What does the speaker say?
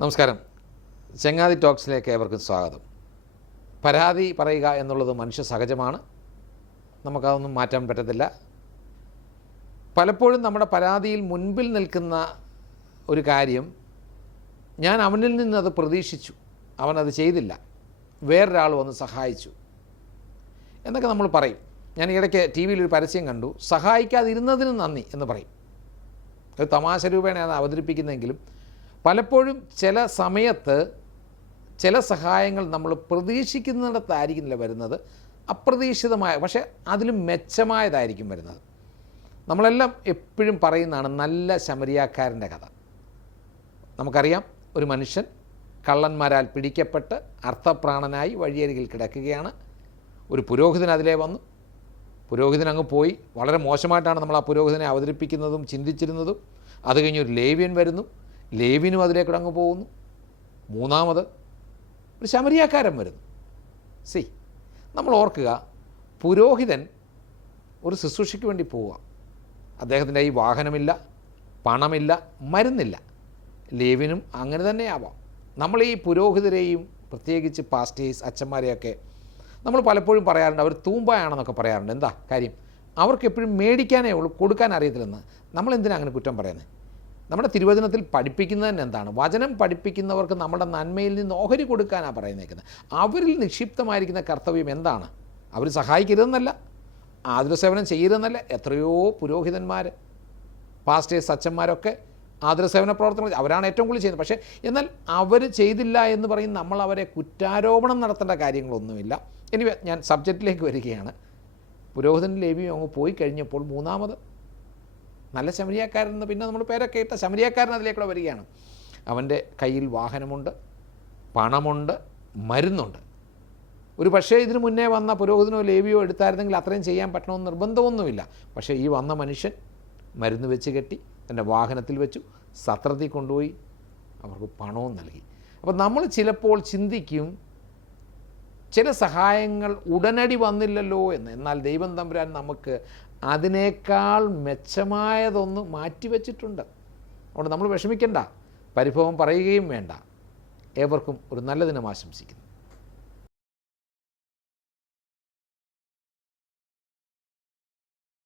നമസ്കാരം. ചങ്ങാതി ടോക്സിലേക്ക് ഏവർക്കും സ്വാഗതം. പരാതി പറയുക എന്നുള്ളത് മനുഷ്യ സഹജമാണ്. നമുക്കതൊന്നും മാറ്റാൻ പറ്റത്തില്ല. പലപ്പോഴും നമ്മുടെ പരാതിയിൽ മുൻപിൽ നിൽക്കുന്ന ഒരു കാര്യം, ഞാൻ അവനിൽ നിന്നത് പ്രതീക്ഷിച്ചു, അവനത് ചെയ്തില്ല, വേറൊരാൾ വന്ന് സഹായിച്ചു എന്നൊക്കെ നമ്മൾ പറയും. ഞാൻ ഇടയ്ക്ക് ടി വിയിലൊരു പരസ്യം കണ്ടു, സഹായിക്കാതിരുന്നതിന് നന്ദി എന്ന് പറയും. ഒരു തമാശ രൂപേണയാണ് അവതരിപ്പിക്കുന്നതെങ്കിലും പലപ്പോഴും ചില സമയത്ത് ചില സഹായങ്ങൾ നമ്മൾ പ്രതീക്ഷിക്കുന്നിടത്തായിരിക്കുന്നില്ല വരുന്നത്, അപ്രതീക്ഷിതമായ പക്ഷേ അതിലും മെച്ചമായതായിരിക്കും വരുന്നത്. നമ്മളെല്ലാം എപ്പോഴും പറയുന്നതാണ് നല്ല ശമരിയാക്കാരൻ്റെ കഥ. നമുക്കറിയാം, ഒരു മനുഷ്യൻ കള്ളന്മാരാൽ പിടിക്കപ്പെട്ട് അർത്ഥപ്രാണനായി വഴിയരികിൽ കിടക്കുകയാണ്. ഒരു പുരോഹിതൻ അതിലേ വന്നു. പുരോഹിതൻ അങ്ങ് പോയി. വളരെ മോശമായിട്ടാണ് നമ്മൾ ആ പുരോഹിതനെ അവതരിപ്പിക്കുന്നതും ചിന്തിച്ചിരുന്നതും. അത് കഴിഞ്ഞ് ഒരു ലേവ്യൻ വരുന്നു, ലേവ്യനും അതിലേക്കൂടെ അങ്ങ് പോകുന്നു. മൂന്നാമത് ഒരു ശമരിയാക്കാരൻ വരുന്നു. നമ്മൾ ഓർക്കുക, പുരോഹിതൻ ഒരു ശുശ്രൂഷയ്ക്ക് വേണ്ടി പോവുക. അദ്ദേഹത്തിൻ്റെ ഈ വാഹനമില്ല, പണമില്ല, മരുന്നില്ല. ലേവ്യനും അങ്ങനെ തന്നെ ആവാം. നമ്മൾ ഈ പുരോഹിതരെയും പ്രത്യേകിച്ച് പാസ്റ്റേഴ്സ്, അച്ഛന്മാരെയൊക്കെ നമ്മൾ പലപ്പോഴും പറയാറുണ്ട്, അവർ തൂമ്പായാണെന്നൊക്കെ പറയാറുണ്ട്. എന്താ കാര്യം? അവർക്ക് എപ്പോഴും മേടിക്കാനേ ഉള്ളൂ, കൊടുക്കാൻ അറിയത്തില്ലെന്ന്. നമ്മളെന്തിനാണ് അങ്ങനെ കുറ്റം പറയുന്നത്? നമ്മുടെ തിരുവചനത്തിൽ പഠിപ്പിക്കുന്നതിന് എന്താണ്? വചനം പഠിപ്പിക്കുന്നവർക്ക് നമ്മുടെ നന്മയിൽ നിന്ന് ഓഹരി കൊടുക്കാനാണ് പറയുന്നേക്കുന്നത്. അവരിൽ നിക്ഷിപ്തമായിരിക്കുന്ന കർത്തവ്യം എന്താണ്? അവർ സഹായിക്കരുതെന്നല്ല, ആതുരസേവനം ചെയ്യരുതെന്നല്ല. എത്രയോ പുരോഹിതന്മാർ, പാസ്റ്റേഴ്സ്, അച്ഛന്മാരൊക്കെ ആതുരസേവന പ്രവർത്തനങ്ങൾ അവരാണ് ഏറ്റവും കൂടുതൽ ചെയ്യുന്നത്. പക്ഷേ എന്നാൽ അവർ ചെയ്തില്ല എന്ന് പറയും നമ്മൾ അവരെ കുറ്റാരോപണം നടത്തേണ്ട കാര്യങ്ങളൊന്നുമില്ല. ഇനി ഞാൻ സബ്ജക്റ്റിലേക്ക് വരികയാണ്. പുരോഹിതൻ ലേവ്യനും അങ്ങ് പോയി കഴിഞ്ഞപ്പോൾ മൂന്നാമത് നല്ല ശമരിയാക്കാരൻ, പിന്നെ നമ്മൾ പേരൊക്കെ ഇട്ട ശമരിയാക്കാരൻ അതിലേക്കൂടെ വരികയാണ്. അവൻ്റെ കയ്യിൽ വാഹനമുണ്ട്, പണമുണ്ട്, മരുന്നുണ്ട്. ഒരു പക്ഷേ ഇതിനു മുന്നേ വന്ന പുരോഹിതനോ ലേവിയോ എടുത്തായിരുന്നെങ്കിൽ അത്രയും ചെയ്യാൻ പറ്റണമെന്ന് നിർബന്ധമൊന്നുമില്ല. പക്ഷേ ഈ വന്ന മനുഷ്യൻ മരുന്ന് വെച്ച് കെട്ടി തൻ്റെ വാഹനത്തിൽ വെച്ചു, സത്രത്തിൽ കൊണ്ടുപോയി അവർക്ക് പണവും നൽകി. അപ്പോൾ നമ്മൾ ചിലപ്പോൾ ചിന്തിക്കും, ചില സഹായങ്ങൾ ഉടനടി വന്നില്ലല്ലോ എന്ന്. എന്നാൽ ദൈവം തമ്പുരാൻ നമുക്ക് അതിനേക്കാൾ മെച്ചമായതൊന്ന് മാറ്റിവെച്ചിട്ടുണ്ട്. അതുകൊണ്ട് നമ്മൾ വിഷമിക്കേണ്ട, പരിഭവം പറയുകയും വേണ്ട. ഏവർക്കും ഒരു നല്ല ദിനം ആശംസിക്കുന്നു.